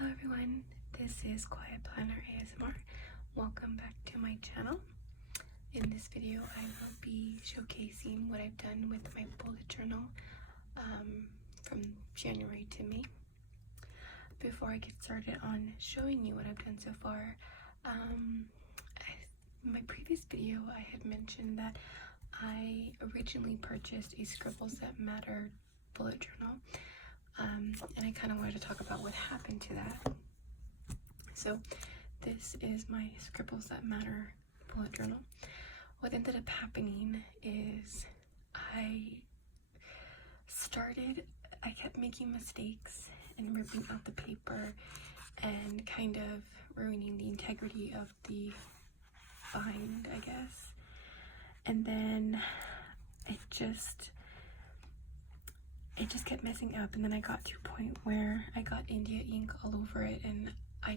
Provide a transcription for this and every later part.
Hello everyone, this is Quiet Planner ASMR. Welcome back to my channel. In this video I will be showcasing what I've done with my bullet journal from January to May. Before I get started on showing you what I've done so far, in my previous video I had mentioned that I originally purchased a Scribbles That Matter bullet journal. And I kind of wanted to talk about what happened to that. So this is my Scribbles That Matter bullet journal. What ended up happening is I kept making mistakes and ripping out the paper and kind of ruining the integrity of the bind, I guess. And then it just kept messing up, and then I got to a point where I got India ink all over it, and I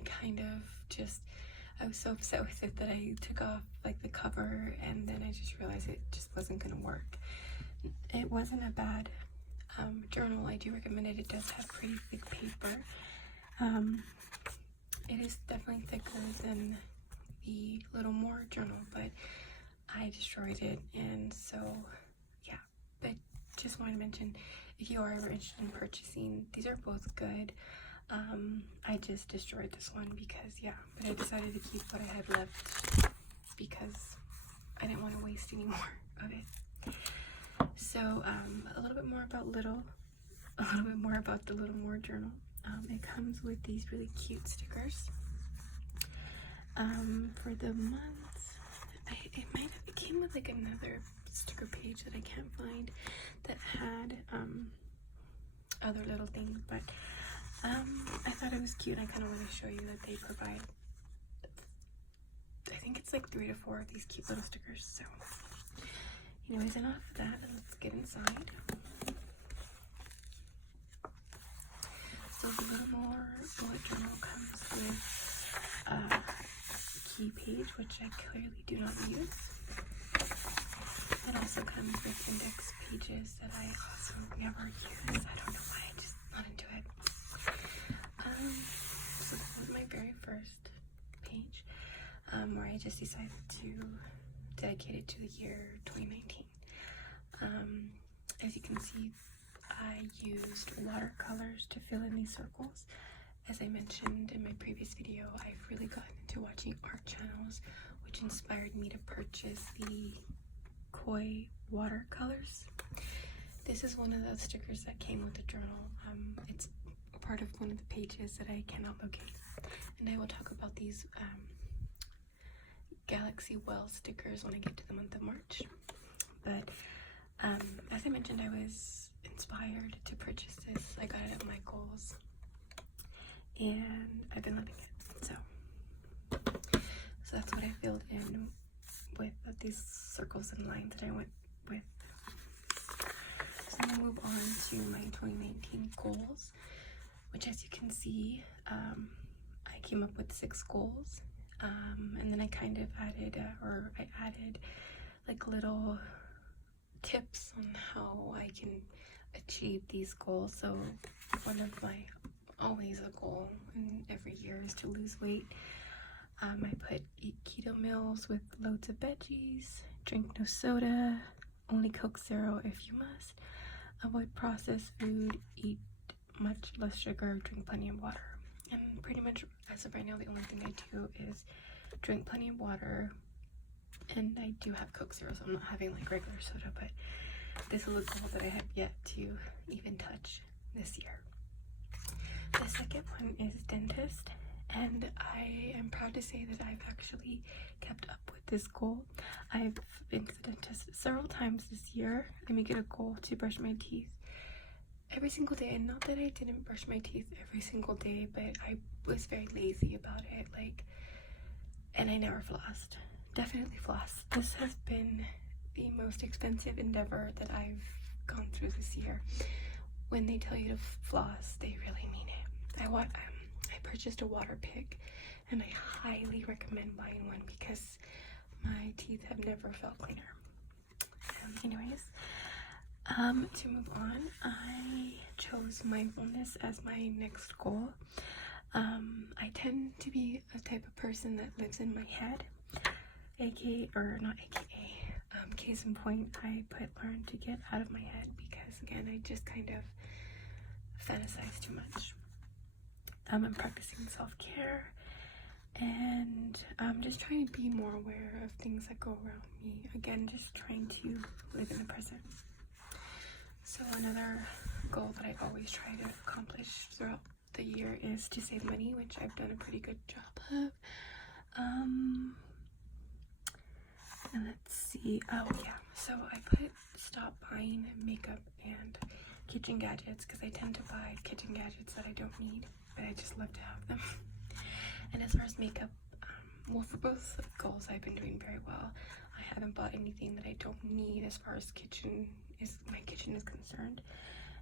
was so upset with it that I took off like the cover, and then I just realized it just wasn't gonna work. It wasn't a bad journal. I do recommend it. It does have pretty thick paper. It is definitely thicker than the Little More journal, but I destroyed it, and so yeah. But just wanted to mention, if you are ever interested in purchasing, these are both good. I just destroyed this one because, yeah, but I decided to keep what I had left because I didn't want to waste any more of it. So a little bit more about the Little More journal. It comes with these really cute stickers. For the months, it came with like another sticker page that I can't find that had other little things, but I thought it was cute. I kind of want to show you that they provide, I think it's like 3 to 4 of these cute little stickers. So anyways, enough of that, let's get inside. So the Little More bullet journal comes with a key page, which I clearly do not use. It also comes with index pages that I also never use. I don't know why, I'm just not into it. So this was my very first page, where I just decided to dedicate it to the year 2019. As you can see, I used watercolors to fill in these circles. As I mentioned in my previous video, I've really gotten into watching art channels, which inspired me to purchase the Koi watercolors. This is one of the stickers that came with the journal. It's part of one of the pages that I cannot locate, and I will talk about these Galaxy Well stickers when I get to the month of March. But as I mentioned, I was inspired to purchase this. I got it at Michael's, and I've been loving it. So that's what I filled in with these circles and lines that I went with. So I'm gonna move on to my 2019 goals, which, as you can see, I came up with 6 goals, and then I kind of added like little tips on how I can achieve these goals. So one of my always a goal in every year is to lose weight. I put eat keto meals with loads of veggies, drink no soda, only Coke Zero if you must, avoid processed food, eat much less sugar, drink plenty of water. And pretty much as of right now, the only thing I do is drink plenty of water, and I do have Coke Zero, so I'm not having like regular soda, but this is a goal that I have yet to even touch this year. The second one is dentist. And I am proud to say that I've actually kept up with this goal. I've been to the dentist several times this year. I make it a goal to brush my teeth every single day. And not that I didn't brush my teeth every single day, but I was very lazy about it. And I never flossed. Definitely flossed. This has been the most expensive endeavor that I've gone through this year. When they tell you to floss, they really mean it. I purchased a water pick, and I highly recommend buying one because my teeth have never felt cleaner. Anyways, to move on, I chose mindfulness as my next goal. I tend to be a type of person that lives in my head, aka, or not aka, case in point, I put learn to get out of my head because, again, I just kind of fantasize too much. I'm practicing self-care, and I'm just trying to be more aware of things that go around me. Again, just trying to live in the present. So another goal that I always try to accomplish throughout the year is to save money, which I've done a pretty good job of. And let's see, oh yeah, so I put stop buying makeup and kitchen gadgets because I tend to buy kitchen gadgets that I don't need, but I just love to have them. And as far as makeup, well, for both goals, I've been doing very well. I haven't bought anything that I don't need as far as my kitchen is concerned.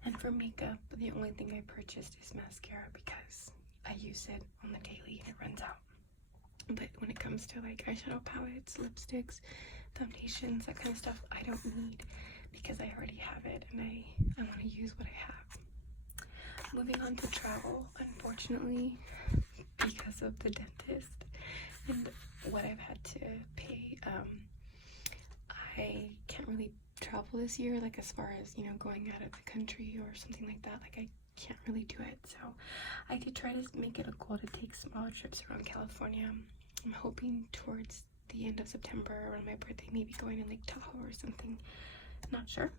And for makeup, the only thing I purchased is mascara because I use it on the daily and it runs out. But when it comes to like eyeshadow palettes, lipsticks, foundations, that kind of stuff, I don't need because I already have it and I want to use what I have. Moving on to travel, unfortunately, because of the dentist and what I've had to pay, I can't really travel this year, like as far as, you know, going out of the country or something like that. Like I can't really do it, so I did try to make it a goal to take smaller trips around California. I'm hoping towards the end of September around my birthday, maybe going to Lake Tahoe or something, not sure.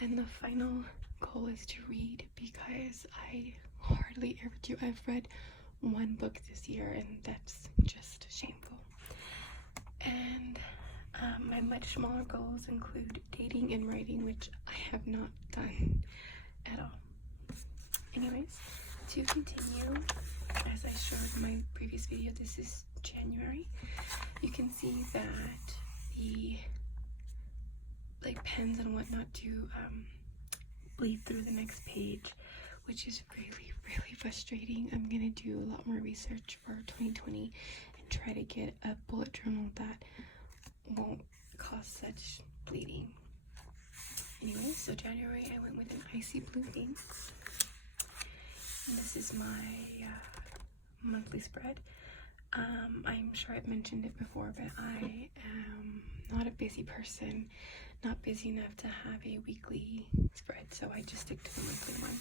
And the final goal is to read because I hardly ever do. I've read one book this year and that's just shameful. And my much smaller goals include dating and writing, which I have not done at all. Anyways, to continue, as I showed in my previous video, this is January. You can see that the pens and whatnot do bleed through the next page, which is really frustrating. I'm gonna do a lot more research for 2020 and try to get a bullet journal that won't cause such bleeding. Anyway, so January I went with an icy blue theme. And this is my monthly spread. I'm sure I've mentioned it before, but I am not a busy person, not busy enough to have a weekly spread, so I just stick to the monthly one.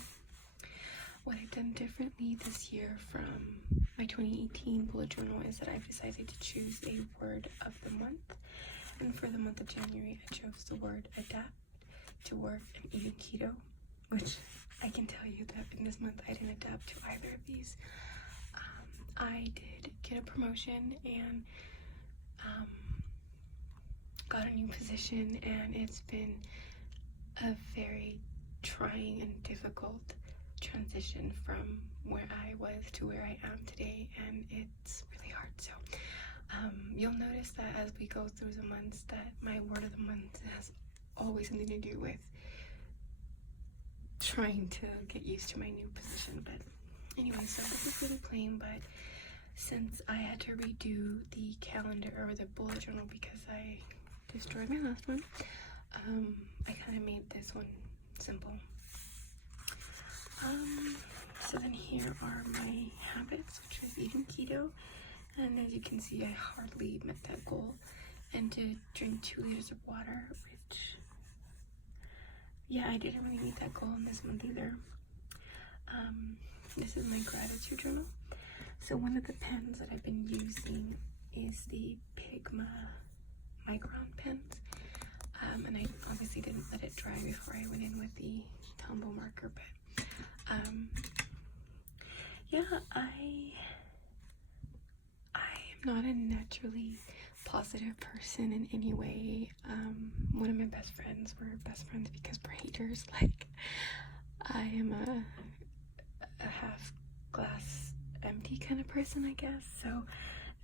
What I've done differently this year from my 2018 bullet journal is that I've decided to choose a word of the month. And for the month of January, I chose the word adapt to work and eating keto, which I can tell you that in this month I didn't adapt to either of these. I did get a promotion and got a new position, and it's been a very trying and difficult transition from where I was to where I am today, and it's really hard. So you'll notice that as we go through the months that my word of the month has always something to do with trying to get used to my new position. But anyway, so this is really plain, but since I had to redo the calendar or the bullet journal because I destroyed my last one, I kind of made this one simple. So then here are my habits, which was eating keto, and as you can see, I hardly met that goal. And to drink 2 liters of water, which, yeah, I didn't really meet that goal in this month either. This is my gratitude journal. So one of the pens that I've been using is the Pigma Micron pens. And I obviously didn't let it dry before I went in with the Tombow marker, but yeah, I am not a naturally positive person in any way. One of my best friends, we're best friends because we're haters. Like, I am a half glass empty kind of person, I guess. So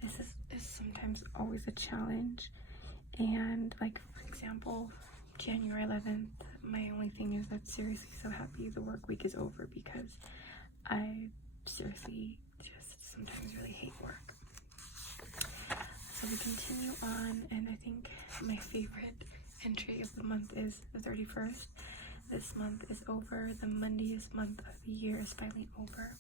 this is sometimes always a challenge. And like, for example, January 11th, my only thing is that seriously so happy the work week is over because I seriously just sometimes really hate work. So we continue on, and I think my favorite entry of the month is the 31st. This month is over. The Monday month of the year is finally over.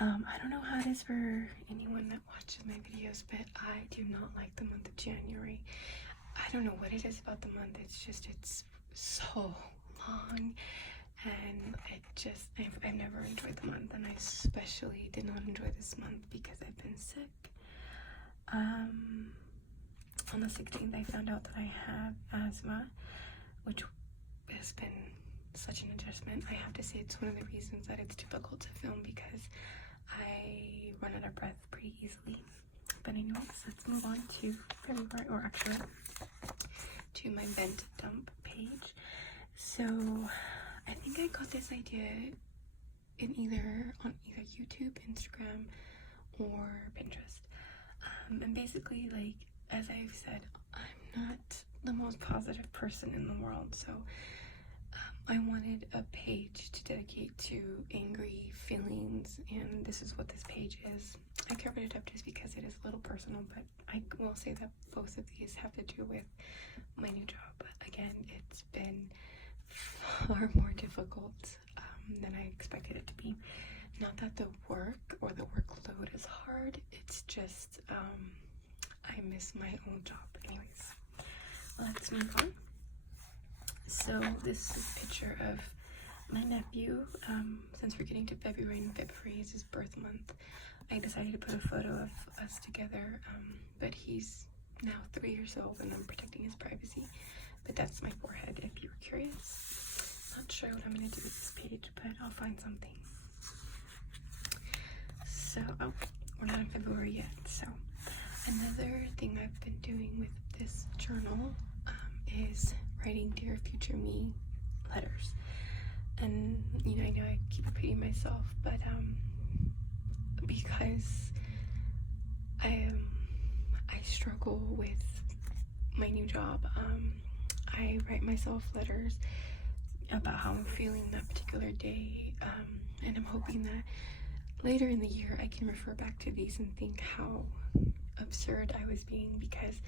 I don't know how it is for anyone that watches my videos, but I do not like the month of January. I don't know what it is about the month. It's so long, and I've never enjoyed the month, and I especially did not enjoy this month because I've been sick. On the 16th, I found out that I have asthma, which has been such an adjustment. I have to say it's one of the reasons that it's difficult to film because I run out of breath pretty easily. But anyways, let's move on to February, or actually to my vent dump page. So I think I got this idea on either YouTube, Instagram, or Pinterest. And basically, like, as I've said, I'm not the most positive person in the world, so I wanted a page to dedicate to angry feelings, and this is what this page is. I covered it up just because it is a little personal, but I will say that both of these have to do with my new job. Again, it's been far more difficult than I expected it to be. Not that the work or the workload is hard, it's just I miss my old job. Anyways, let's move on. So this is a picture of my nephew. Since we're getting to February and February is his birth month, I decided to put a photo of us together, but he's now 3 years old and I'm protecting his privacy. But that's my forehead if you were curious. Not sure what I'm going to do with this page, but I'll find something. So, we're not in February yet. So another thing I've been doing with this journal is writing Dear Future Me letters. And I know I keep repeating myself, but because I struggle with my new job, I write myself letters about how I'm feeling that particular day, and I'm hoping that later in the year I can refer back to these and think how absurd I was being, because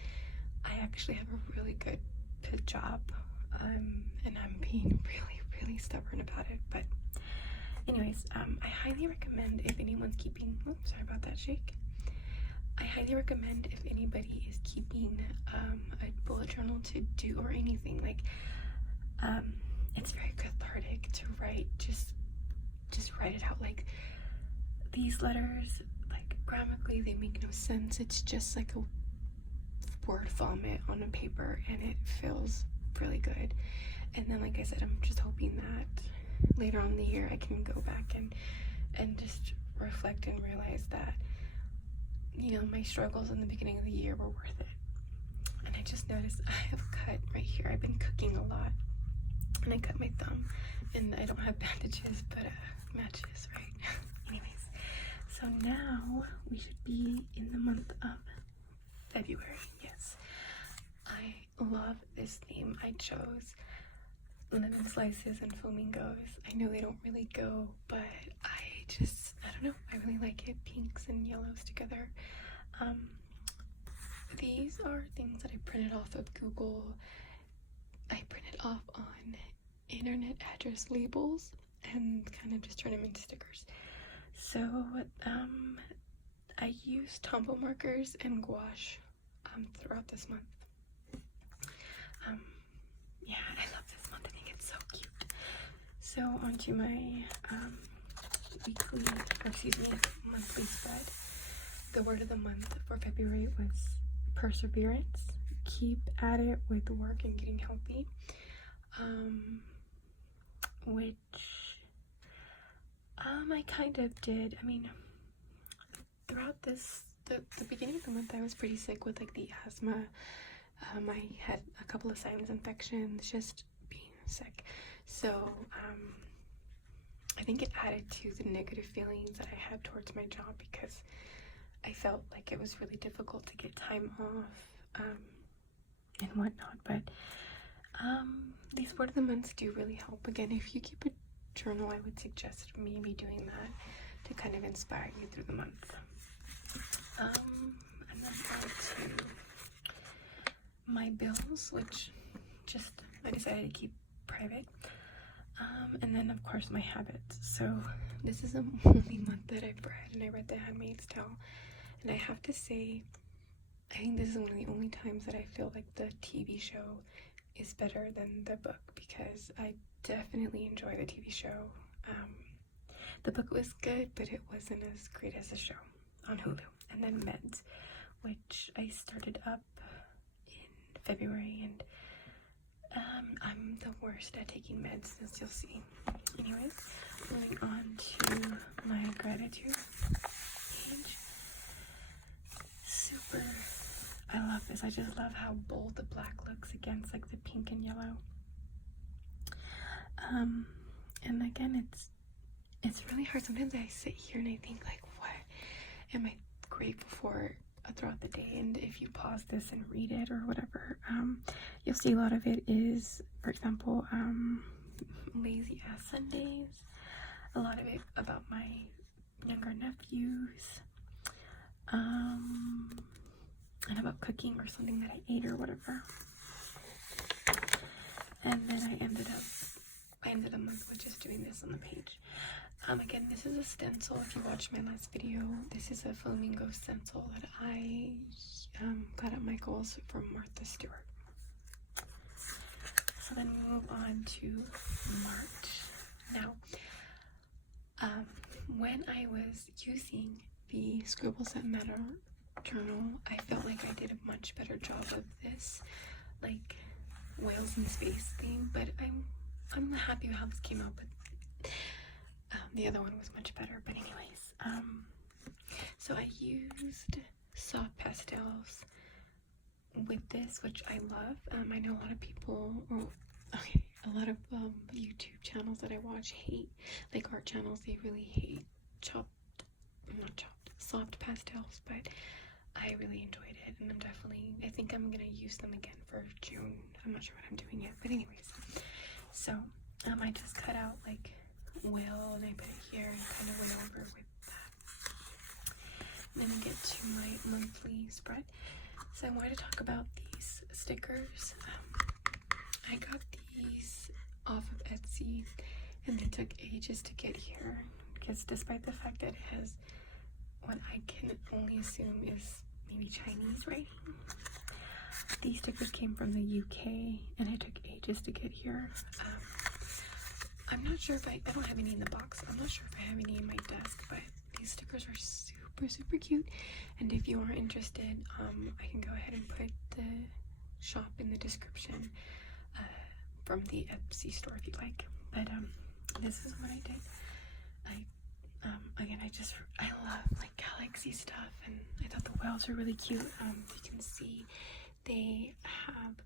I actually have a really good job, and I'm being really stubborn about it. But anyways, I highly recommend, if anyone's keeping, oops, sorry about that shake. I highly recommend if anybody is keeping a bullet journal to do, or anything, like it's very cathartic to write, just write it out. Like, these letters, like, grammatically they make no sense. It's just like a word vomit on a paper, and it feels really good. And then, like I said, I'm just hoping that later on in the year I can go back and just reflect and realize that my struggles in the beginning of the year were worth it. And I just noticed I have a cut right here. I've been cooking a lot and I cut my thumb, and I don't have bandages, but matches, right? Anyways, so now we should be in the month of February. Yes, I love this theme I chose. Lemon slices and flamingos. I know they don't really go, but I don't know, I really like it. Pinks and yellows together. These are things that I printed off of Google. I printed off on internet address labels and kind of just turn them into stickers. So I used Tombow markers and gouache throughout this month. Yeah, I love this month. I think it's so cute. So onto my monthly spread. The word of the month for February was perseverance. Keep at it with work and getting healthy. Which I kind of did. I mean, throughout the beginning of the month I was pretty sick with like the asthma. I had a couple of sinus infections, just being sick. So I think it added to the negative feelings that I had towards my job, because I felt like it was really difficult to get time off and whatnot. But these word of the months do really help. Again, if you keep a journal, I would suggest maybe doing that to kind of inspire you through the month. And then on to my bills, which I decided to keep private. And then of course my habits. So this is the only month that I've read, and I read The Handmaid's Tale, and I have to say, I think this is one of the only times that I feel like the TV show is better than the book, because I definitely enjoy the TV show. The book was good, but it wasn't as great as the show on Hulu. And then Meds, which I started up in February, and I'm the worst at taking meds, as you'll see. Anyways, moving on to my gratitude page. Super, I love this. I just love how bold the black looks against like the pink and yellow. And again, it's really hard. Sometimes I sit here and I think like, what am I grateful for throughout the day? And if you pause this and read it or whatever, you'll see a lot of it is, for example, lazy ass Sundays, a lot of it about my younger nephews, and about cooking or something that I ate or whatever. And then I ended the month with just doing this on the page. Again, this is a stencil. If you watched my last video, this is a flamingo stencil that I got at Michael's from Martha Stewart. So then we move on to March. Now, when I was using the Scribbles That Matter journal, I felt like I did a much better job of this, like, whales in space theme, but I'm happy with how this came out, but the other one was much better. But anyways, so I used soft pastels with this, which I love. I know a lot of people, a lot of YouTube channels that I watch hate, like art channels, they really hate soft pastels, but I really enjoyed it, and I think I'm gonna use them again for June. I'm not sure what I'm doing yet, but anyways, so I just cut out like whale and I put it here and kind of went over with that. And then I get to my monthly spread. So I wanted to talk about these stickers. I got these off of Etsy, and they took ages to get here, because despite the fact that it has what I can only assume is maybe Chinese writing, these stickers came from the UK, and it took ages to get here. I'm not sure if I don't have any in the box. I'm not sure if I have any in my desk, but these stickers are super cute. And if you are interested, I can go ahead and put the shop in the description from the Etsy store if you'd like. But this is what I did. Again, I love like galaxy stuff, and I thought the whales are really cute. You can see they have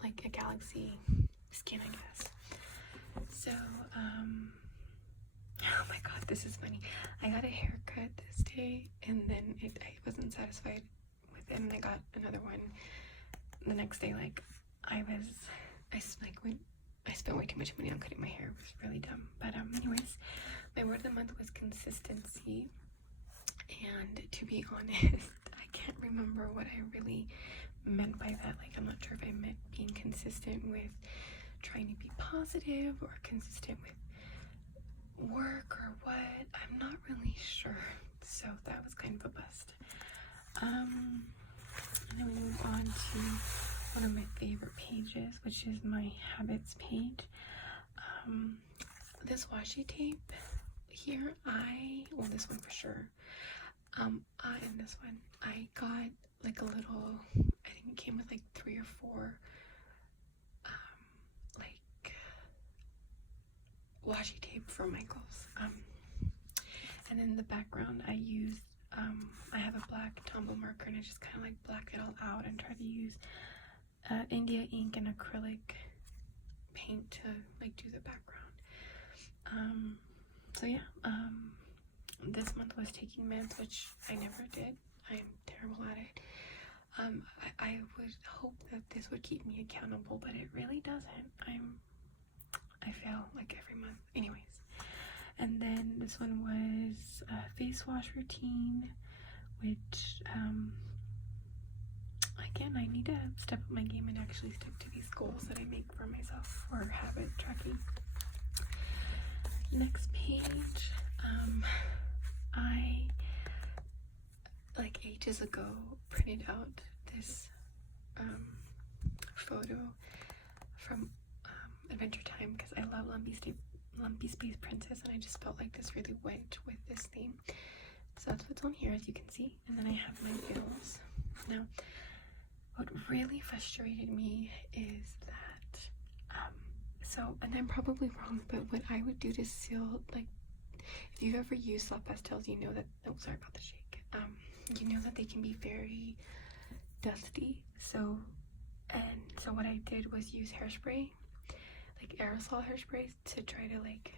like a galaxy skin, I guess. So oh my god, this is funny. I got a haircut this day, and then I wasn't satisfied with it, and I got another one the next day. Like I spent way too much money on cutting my hair. It was really dumb. But anyways, my word of the month was consistency, and to be honest, I can't remember what I really meant by that. Like, I'm not sure if I meant being consistent with trying to be positive or consistent with work or what. I'm not really sure, so that was kind of a bust. And then we move on to one of my favorite pages, which is my habits page. This washi tape here, this one for sure, and this one, I got like a little, I think it came with like 3 or 4 like washi tape from Michael's. And in the background I used, I have a black Tombow marker, and I just kind of like blacked it all out and tried to use India ink and acrylic paint to like do the background. So yeah, this month was taking meds, which I never did. I'm terrible at it. I would hope that this would keep me accountable, but it really doesn't. I fail like every month. Anyways, and then this one was a face wash routine, which I again, I need to step up my game and actually stick to these goals that I make for myself for habit tracking. Next page, I, like ages ago, printed out this photo from Adventure Time because I love Lumpy Space Princess, and I just felt like this really went with this theme. So that's what's on here, as you can see. And then I have my bills. Now, what really frustrated me is that, and I'm probably wrong, but what I would do to seal, like, if you've ever used soft pastels, you know that, oh, sorry about the shake. You know that they can be very dusty. So what I did was use hairspray, like aerosol hairspray, to try to like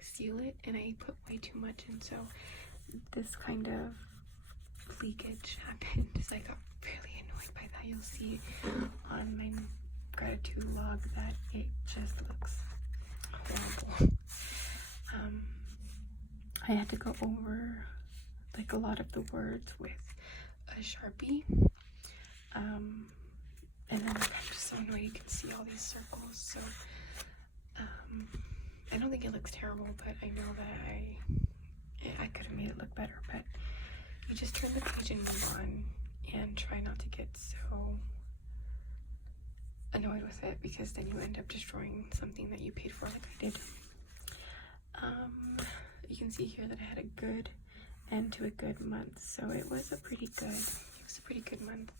seal it, and I put way too much, and so this kind of leakage happened. So I got really annoyed by that. You'll see on my gratitude log that it just looks horrible. I had to go over like a lot of the words with a Sharpie, and then I'm just so annoyed. You can see all these circles, so I don't think it looks terrible, but I know that I could have made it look better. But you just turn the page and move on, and try not to get so annoyed with it, because then you end up destroying something that you paid for, like I did. You can see here that I had a good end to a good month, so it was a pretty good month,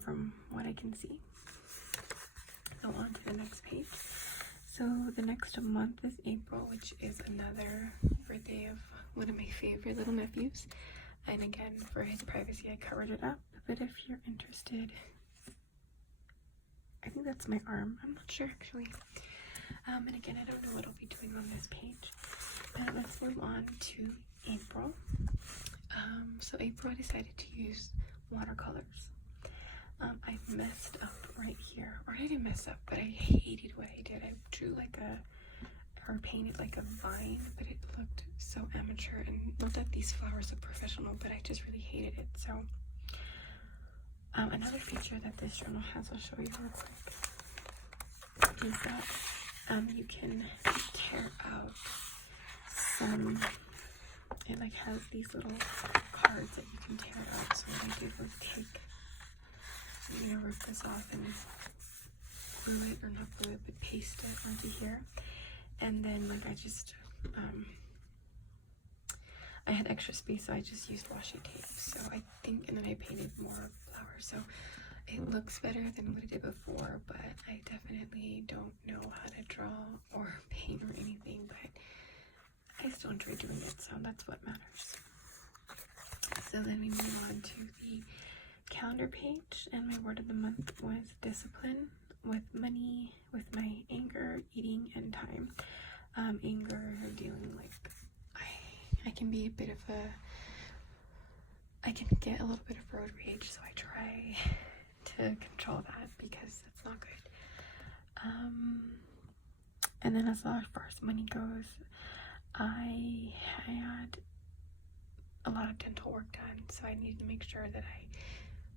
from what I can see. Go on to the next page. So the next month is April, which is another birthday of one of my favorite little nephews. And again, for his privacy, I covered it up. But if you're interested, I think that's my arm. I'm not sure actually. And again, I don't know what I'll be doing on this page. But let's move on to April. So April, I decided to use watercolors. I messed up right here, or I didn't mess up, but I hated what I did. I drew or painted like a vine, but it looked so amateur, and not that these flowers are professional, but I just really hated it. So another feature that this journal has, I'll show you real quick, is that you can tear out some, it like has these little cards that you can tear out. So what I did was rip this off and glue it, or not glue it, but paste it onto here. And then like I had extra space, so I just used washi tape. So I think, and then I painted more flowers. So it looks better than what I did before, but I definitely don't know how to draw or paint or anything, but I still enjoy doing it, so that's what matters. So then we move on to the calendar page, and my word of the month was discipline, with money, with my anger, eating, and time. Anger, dealing like I can be a bit of I can get a little bit of road rage, so I try to control that because that's not good. And then as far as money goes, I had a lot of dental work done, so I needed to make sure that I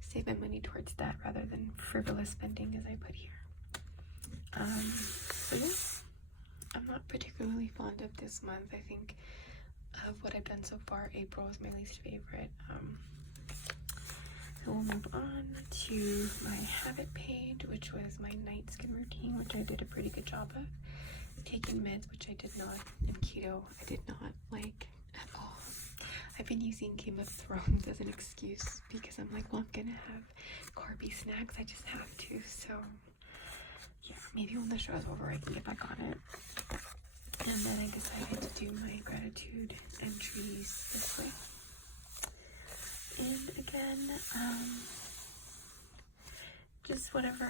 save my money towards that rather than frivolous spending, as I put here. So yeah, I'm not particularly fond of this month. I think of what I've done so far, April is my least favorite. So we'll move on to my habit page, which was my night skin routine, which I did a pretty good job of. Taking meds, which I did not, and keto, I did not like at all. I've been using Game of Thrones as an excuse because I'm like, well, I'm gonna have carby snacks, I just have to. So yeah, maybe when the show's over I can get back on it. And then I decided to do my gratitude entries this way. And again, just whatever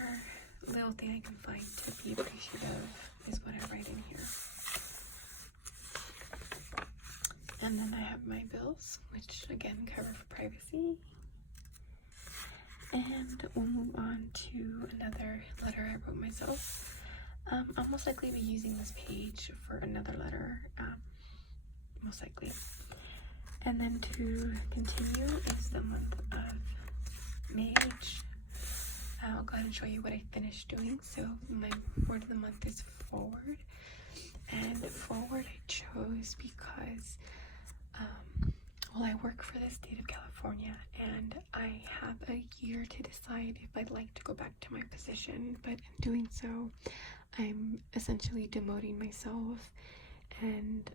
little thing I can find to be appreciative is what I write in here. And then I have my bills, which again cover for privacy. And we'll move on to another letter I wrote myself. I'll most likely be using this page for another letter, most likely. And then to continue is the month of May, which I'll go ahead and show you what I finished doing. So my word of the month is forward, and forward I chose because well, I work for the state of California, and I have a year to decide if I'd like to go back to my position, but in doing so, I'm essentially demoting myself, and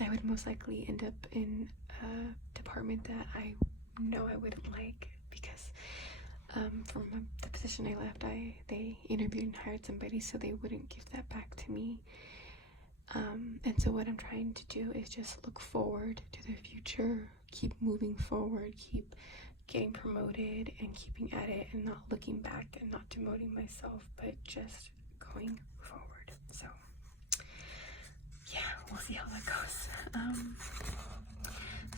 I would most likely end up in a department that I know I wouldn't like, because from the position I left, they interviewed and hired somebody, so they wouldn't give that back to me. And so what I'm trying to do is just look forward to the future, keep moving forward, keep getting promoted and keeping at it, and not looking back and not demoting myself, but just going forward. So yeah, we'll see how that goes.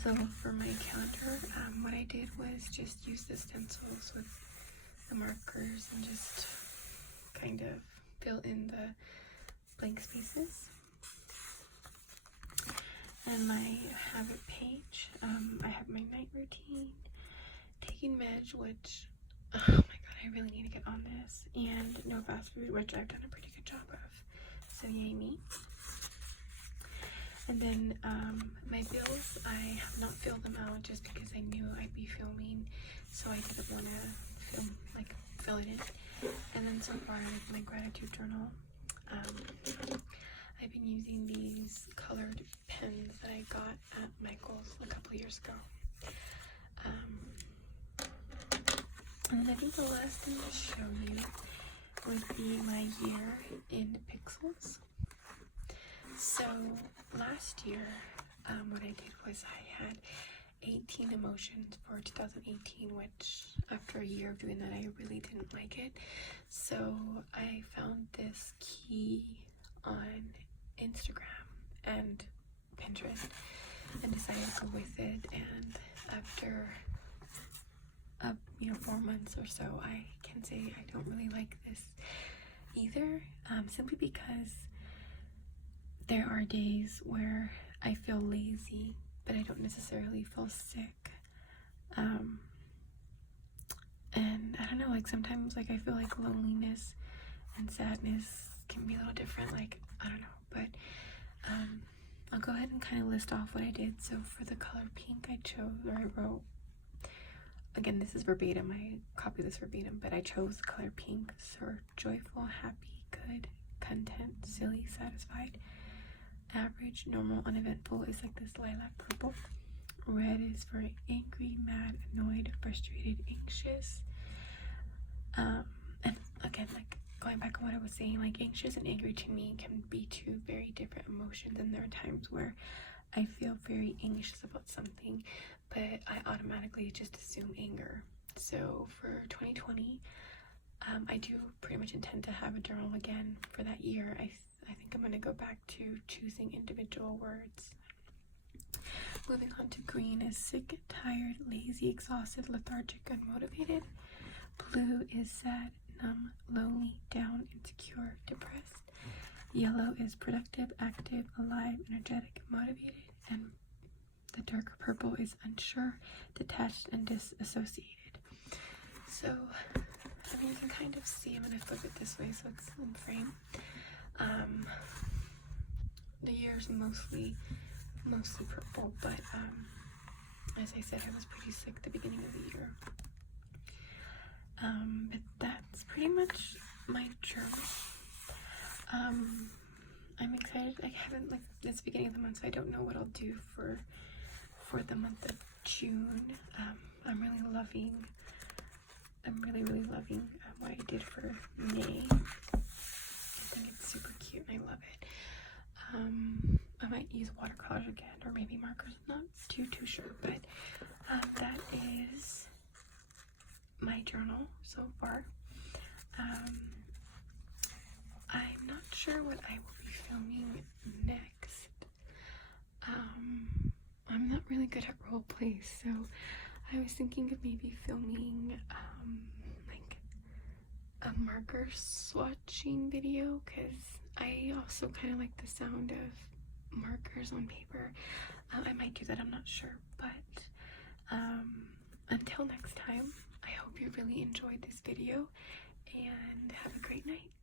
So for my calendar, what I did was just use the stencils with the markers and just kind of fill in the blank spaces. And my habit page, I have my night routine, taking meds, which, oh my god, I really need to get on this, and no fast food, which I've done a pretty good job of, so yay me. And then my bills, I have not filled them out just because I knew I'd be filming, so I didn't want to fill it in. And then so far with my gratitude journal, I've been using these colored pens that I got at Michael's a couple years ago. And then I think the last thing to show you would be my year in pixels. So last year, what I did was I had 18 emotions for 2018, which after a year of doing that, I really didn't like it. So I found this key on Instagram and Pinterest and decided to go with it, and after 4 months or so, I can say I don't really like this either, simply because there are days where I feel lazy, but I don't necessarily feel sick. And I don't know, like sometimes I feel like loneliness and sadness can be a little different, like I don't know, but I'll go ahead and kind of list off what I did. So for the color pink, I wrote, again, this is verbatim, I copied this verbatim, but I chose the color pink. So joyful, happy, good, content, silly, satisfied. Average, normal, uneventful is like this lilac purple. Red is for angry, mad, annoyed, frustrated, anxious. And again, like going back on what I was saying, like anxious and angry to me can be two very different emotions, and there are times where I feel very anxious about something, but I automatically just assume anger. So for 2020, I do pretty much intend to have a journal again for that year. I think I'm going to go back to choosing individual words. Moving on to green is sick, tired, lazy, exhausted, lethargic, unmotivated. Blue is sad, numb, lonely, down, insecure, depressed. Yellow is productive, active, alive, energetic, motivated. And the darker purple is unsure, detached, and disassociated. So, I mean, you can kind of see, I'm going to flip it this way so it's in frame. The year's mostly purple, but as I said, I was pretty sick at the beginning of the year. But that's pretty much my journal. I'm excited. I haven't, like, it's the beginning of the month, so I don't know what I'll do for the month of June. I'm really loving what I did for May. I think it's super cute and I love it. I might use watercolors again, or maybe markers. I'm not too sure, but that is my journal so far. I'm not sure what I will be filming next. I'm not really good at role plays, so I was thinking of maybe filming like a marker swatching video, because I also kind of like the sound of markers on paper. I might do that, I'm not sure, but until next time, I hope you really enjoyed this video and have a great night.